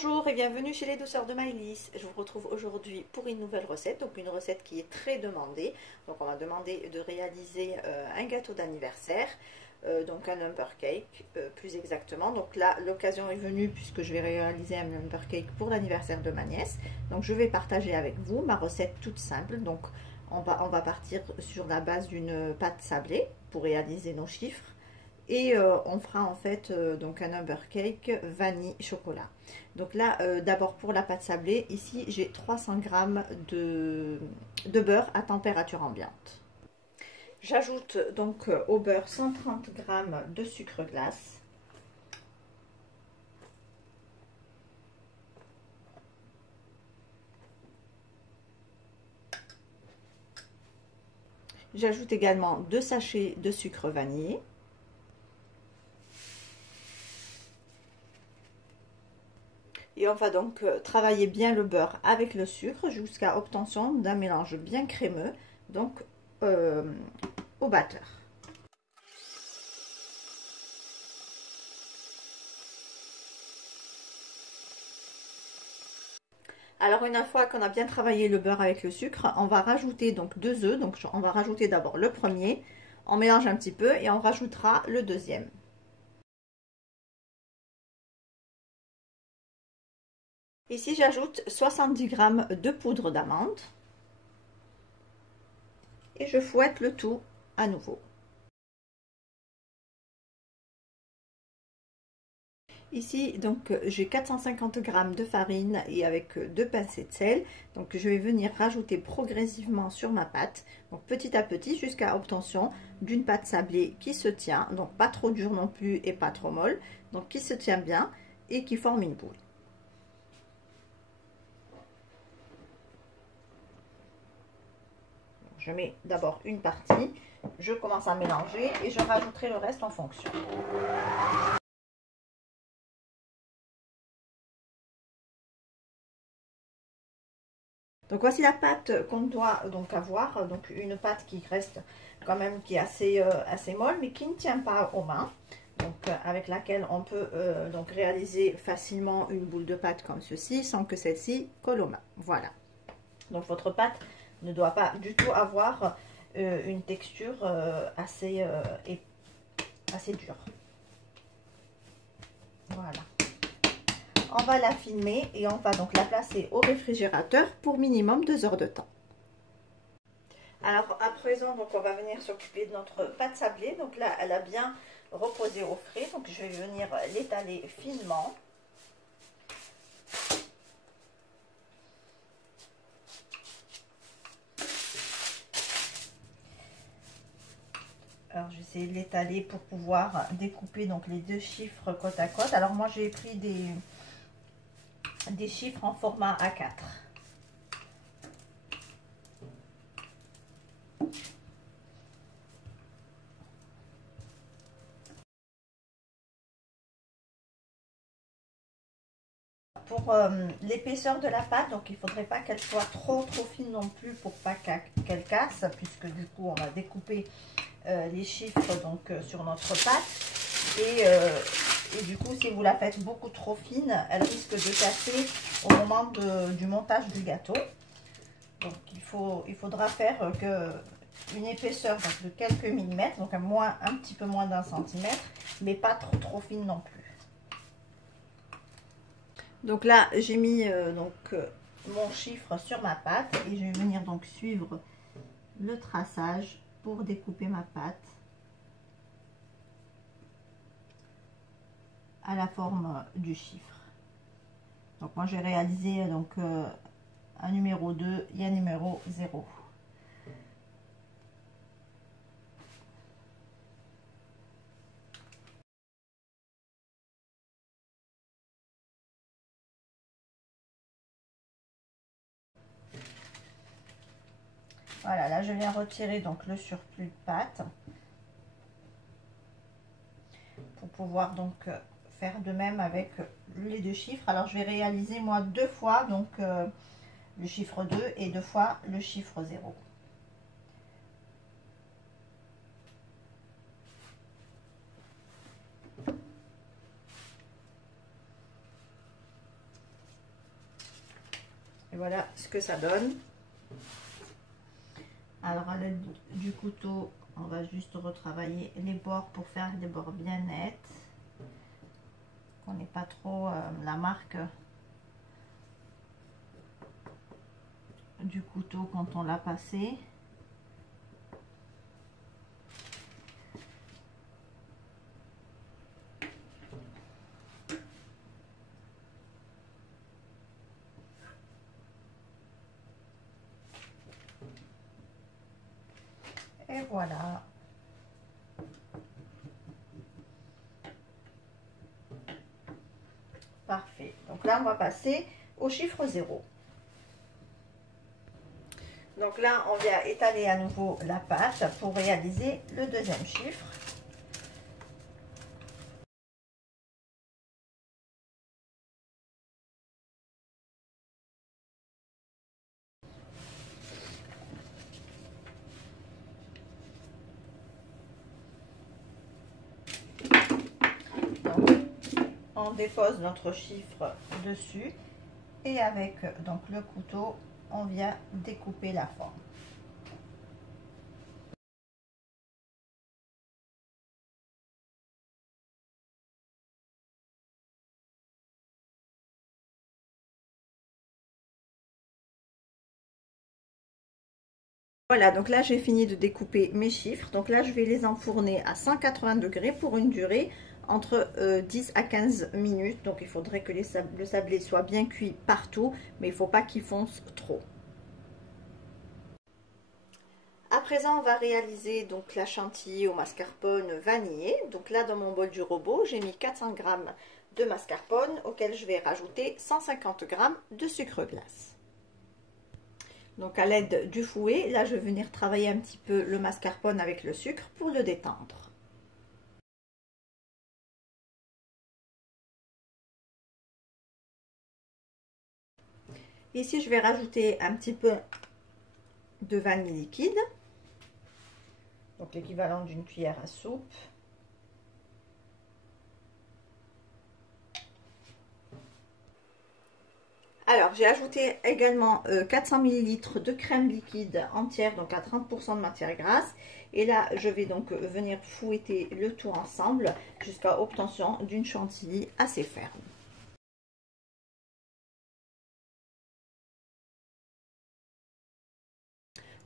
Bonjour et bienvenue chez les douceurs de Maëlys. Je vous retrouve aujourd'hui pour une nouvelle recette, donc une recette qui est très demandée. Donc on m'a demandé de réaliser un gâteau d'anniversaire, donc un humper cake plus exactement. Donc là l'occasion est venue puisque je vais réaliser un humper cake pour l'anniversaire de ma nièce. Donc je vais partager avec vous ma recette toute simple. Donc on va partir sur la base d'une pâte sablée pour réaliser nos chiffres. Et on fera en fait donc un humper cake vanille chocolat. Donc là d'abord pour la pâte sablée, ici j'ai 300 g de beurre à température ambiante. J'ajoute donc au beurre 130 g de sucre glace. J'ajoute également 2 sachets de sucre vanillé. Et on va donc travailler bien le beurre avec le sucre jusqu'à obtention d'un mélange bien crémeux, donc au batteur. Alors une fois qu'on a bien travaillé le beurre avec le sucre, on va rajouter donc 2 œufs. Donc on va rajouter d'abord le premier, on mélange un petit peu et on rajoutera le deuxième. Ici, j'ajoute 70 g de poudre d'amande et je fouette le tout à nouveau. Ici, donc, j'ai 450 g de farine et avec 2 pincées de sel. Donc, je vais venir rajouter progressivement sur ma pâte, donc petit à petit jusqu'à obtention d'une pâte sablée qui se tient, donc pas trop dure non plus et pas trop molle, donc qui se tient bien et qui forme une boule. Je mets d'abord une partie, je commence à mélanger et je rajouterai le reste en fonction. Donc voici la pâte qu'on doit donc avoir, donc une pâte qui reste quand même qui est assez molle mais qui ne tient pas aux mains, donc avec laquelle on peut donc réaliser facilement une boule de pâte comme ceci sans que celle-ci colle aux mains. Voilà. Donc votre pâte ne doit pas du tout avoir une texture assez dure. Voilà. On va la filmer et on va donc la placer au réfrigérateur pour minimum 2 heures de temps. Alors à présent, donc on va venir s'occuper de notre pâte sablée. Donc là, elle a bien reposé au frais. Donc je vais venir l'étaler finement. Alors je vais essayer de l'étaler pour pouvoir découper donc les deux chiffres côte à côte. Alors moi j'ai pris des chiffres en format A4. Pour l'épaisseur de la pâte, donc il ne faudrait pas qu'elle soit trop fine non plus pour pas qu'elle casse, puisque du coup on va découper les chiffres donc sur notre pâte et du coup si vous la faites beaucoup trop fine, elle risque de casser au moment du montage du gâteau. Donc il faudra faire une épaisseur donc, de quelques millimètres, donc un petit peu moins d'un centimètre, mais pas trop fine non plus. Donc là j'ai mis mon chiffre sur ma pâte et je vais venir donc suivre le traçage pour découper ma pâte à la forme du chiffre. Donc moi j'ai réalisé donc un numéro 2 et un numéro 0. Voilà, là je viens retirer donc le surplus de pâte pour pouvoir donc faire de même avec les deux chiffres. Alors je vais réaliser moi 2 fois donc le chiffre 2 et 2 fois le chiffre 0. Et voilà ce que ça donne. Alors à l'aide du couteau, on va juste retravailler les bords pour faire des bords bien nets. Qu'on n'ait pas trop la marque du couteau quand on l'a passé. Et voilà. Parfait. Donc là, on va passer au chiffre 0. Donc là, on vient étaler à nouveau la pâte pour réaliser le deuxième chiffre. Donc, on dépose notre chiffre dessus et avec donc le couteau, on vient découper la forme. Voilà, donc là j'ai fini de découper mes chiffres. Donc là je vais les enfourner à 180 degrés pour une durée entre 10 à 15 minutes. Donc il faudrait que le sablé soit bien cuit partout, mais il ne faut pas qu'il fonce trop. À présent, on va réaliser donc la chantilly au mascarpone vanillé. Donc là, dans mon bol du robot, j'ai mis 400 g de mascarpone auquel je vais rajouter 150 g de sucre glace. Donc à l'aide du fouet, là je vais venir travailler un petit peu le mascarpone avec le sucre pour le détendre. Ici je vais rajouter un petit peu de vanille liquide, donc l'équivalent d'une cuillère à soupe. Alors j'ai ajouté également 400 ml de crème liquide entière, donc à 30% de matière grasse. Et là je vais donc venir fouetter le tout ensemble jusqu'à obtention d'une chantilly assez ferme.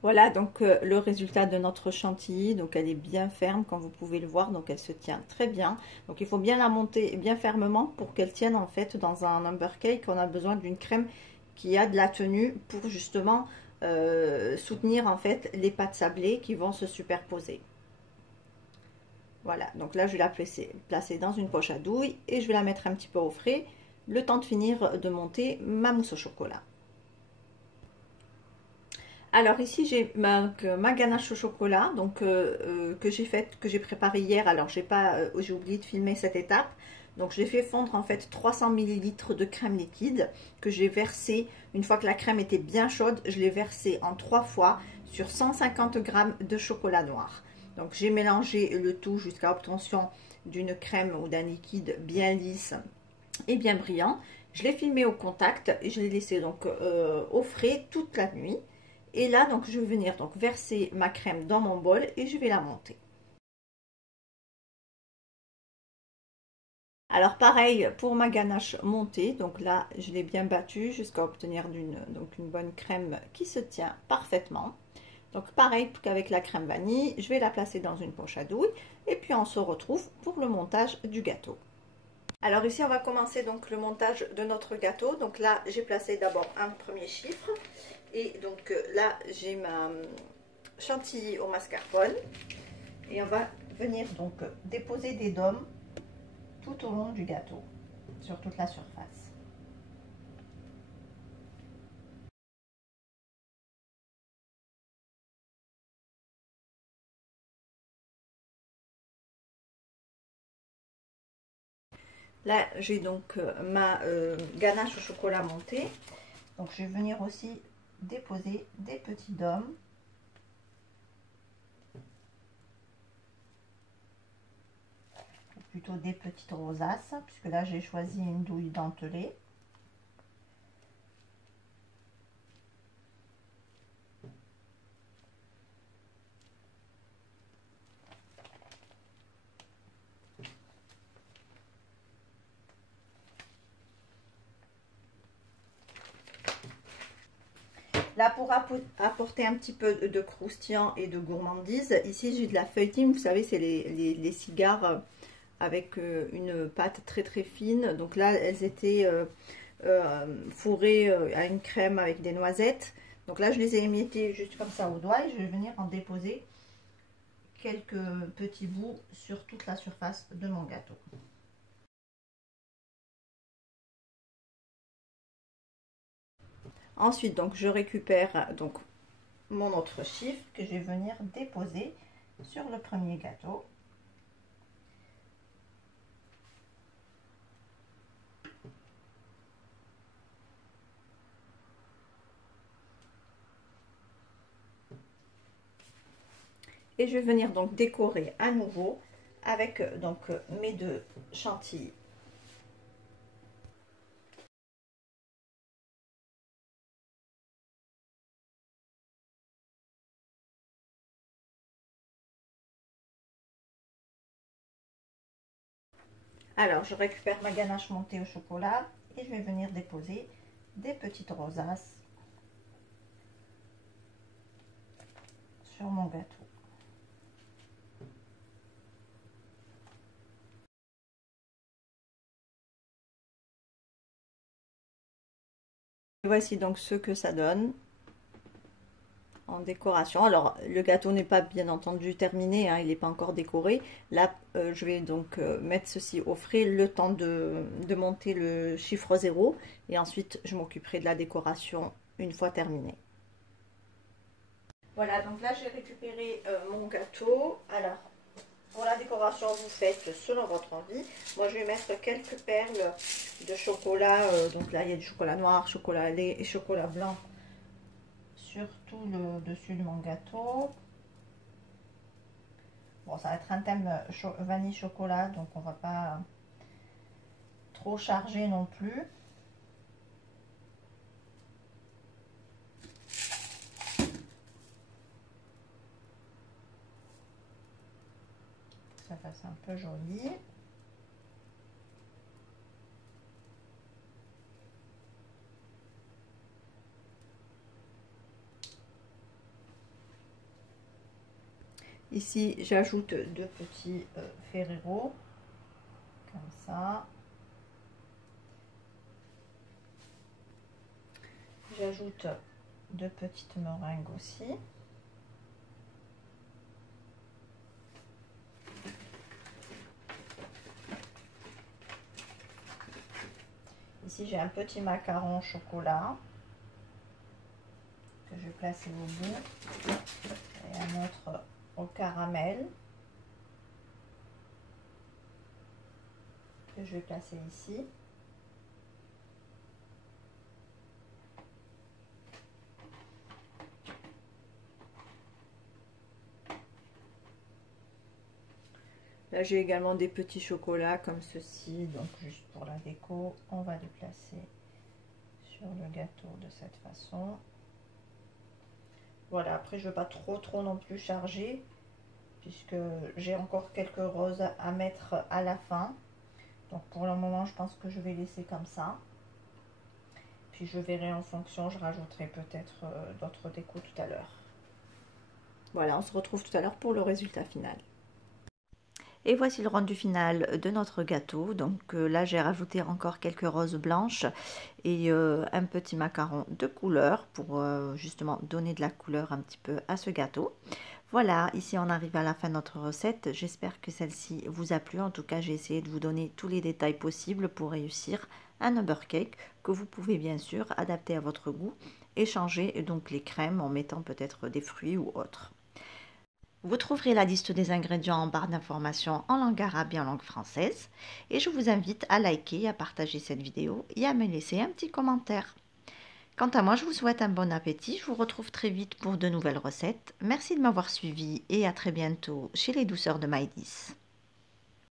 Voilà donc le résultat de notre chantilly. Donc elle est bien ferme comme vous pouvez le voir, donc elle se tient très bien. Donc il faut bien la monter bien fermement pour qu'elle tienne en fait dans un number cake. On a besoin d'une crème qui a de la tenue pour justement soutenir en fait les pâtes sablées qui vont se superposer. Voilà, donc là je vais la placer dans une poche à douille et je vais la mettre un petit peu au frais le temps de finir de monter ma mousse au chocolat. Alors ici j'ai ma ganache au chocolat donc que j'ai préparée hier. Alors j'ai oublié de filmer cette étape. Donc j'ai fait fondre en fait 300 ml de crème liquide que j'ai versé une fois que la crème était bien chaude. Je l'ai versée en 3 fois sur 150 g de chocolat noir. Donc j'ai mélangé le tout jusqu'à obtention d'une crème ou d'un liquide bien lisse et bien brillant. Je l'ai filmé au contact et je l'ai laissé donc au frais toute la nuit. Et là, donc, je vais venir donc verser ma crème dans mon bol et je vais la monter. Alors, pareil pour ma ganache montée. Donc là, je l'ai bien battue jusqu'à obtenir une bonne crème qui se tient parfaitement. Donc, pareil qu'avec la crème vanille, je vais la placer dans une poche à douille. Et puis, on se retrouve pour le montage du gâteau. Alors ici, on va commencer donc le montage de notre gâteau. Donc là, j'ai placé d'abord un premier chiffre. Et donc là, j'ai ma chantilly au mascarpone. Et on va venir donc déposer des dômes tout au long du gâteau, sur toute la surface. Là, j'ai donc ma ganache au chocolat montée. Donc, je vais venir aussi déposer des petits dômes. Ou plutôt des petites rosaces, puisque là, j'ai choisi une douille dentelée. Là, pour apporter un petit peu de croustillant et de gourmandise, ici j'ai de la feuilletine. Vous savez, c'est les cigares avec une pâte très très fine. Donc là, elles étaient fourrées à une crème avec des noisettes. Donc là, je les ai émiettées juste comme ça au doigt et je vais venir en déposer quelques petits bouts sur toute la surface de mon gâteau. Ensuite, donc, je récupère donc mon autre chiffre que je vais venir déposer sur le premier gâteau. Et je vais venir donc décorer à nouveau avec donc mes 2 chantilly. Alors, je récupère ma ganache montée au chocolat et je vais venir déposer des petites rosaces sur mon gâteau. Voici donc ce que ça donne en décoration. Alors, le gâteau n'est pas bien entendu terminé, hein, il n'est pas encore décoré. Là, je vais donc mettre ceci au frais le temps de monter le chiffre 0 et ensuite je m'occuperai de la décoration une fois terminé. Voilà, donc là j'ai récupéré mon gâteau. Alors, pour la décoration, vous faites selon votre envie. Moi, je vais mettre quelques perles de chocolat. Donc là, il y a du chocolat noir, chocolat lait et chocolat blanc sur tout le dessus de mon gâteau. Bon, ça va être un thème vanille chocolat, donc on va pas trop charger non plus. Ça fasse un peu joli. Ici, j'ajoute 2 petits Ferrero, comme ça. J'ajoute 2 petites meringues aussi. Ici, j'ai un petit macaron au chocolat que je vais placer au bout et un autre au caramel que je vais placer ici. Là, j'ai également des petits chocolats comme ceci, donc juste pour la déco, on va les placer sur le gâteau de cette façon. Voilà, après je ne veux pas trop non plus charger, puisque j'ai encore quelques roses à mettre à la fin. Donc pour le moment, je pense que je vais laisser comme ça. Puis je verrai en fonction, je rajouterai peut-être d'autres décos tout à l'heure. Voilà, on se retrouve tout à l'heure pour le résultat final. Et voici le rendu final de notre gâteau. Donc là, j'ai rajouté encore quelques roses blanches et un petit macaron de couleur pour justement donner de la couleur un petit peu à ce gâteau. Voilà, ici on arrive à la fin de notre recette. J'espère que celle-ci vous a plu. En tout cas, j'ai essayé de vous donner tous les détails possibles pour réussir un number cake que vous pouvez bien sûr adapter à votre goût et changer donc les crèmes en mettant peut-être des fruits ou autres. Vous trouverez la liste des ingrédients en barre d'informations en langue arabe et en langue française. Et je vous invite à liker, à partager cette vidéo et à me laisser un petit commentaire. Quant à moi, je vous souhaite un bon appétit. Je vous retrouve très vite pour de nouvelles recettes. Merci de m'avoir suivi et à très bientôt chez les douceurs de Maïlis.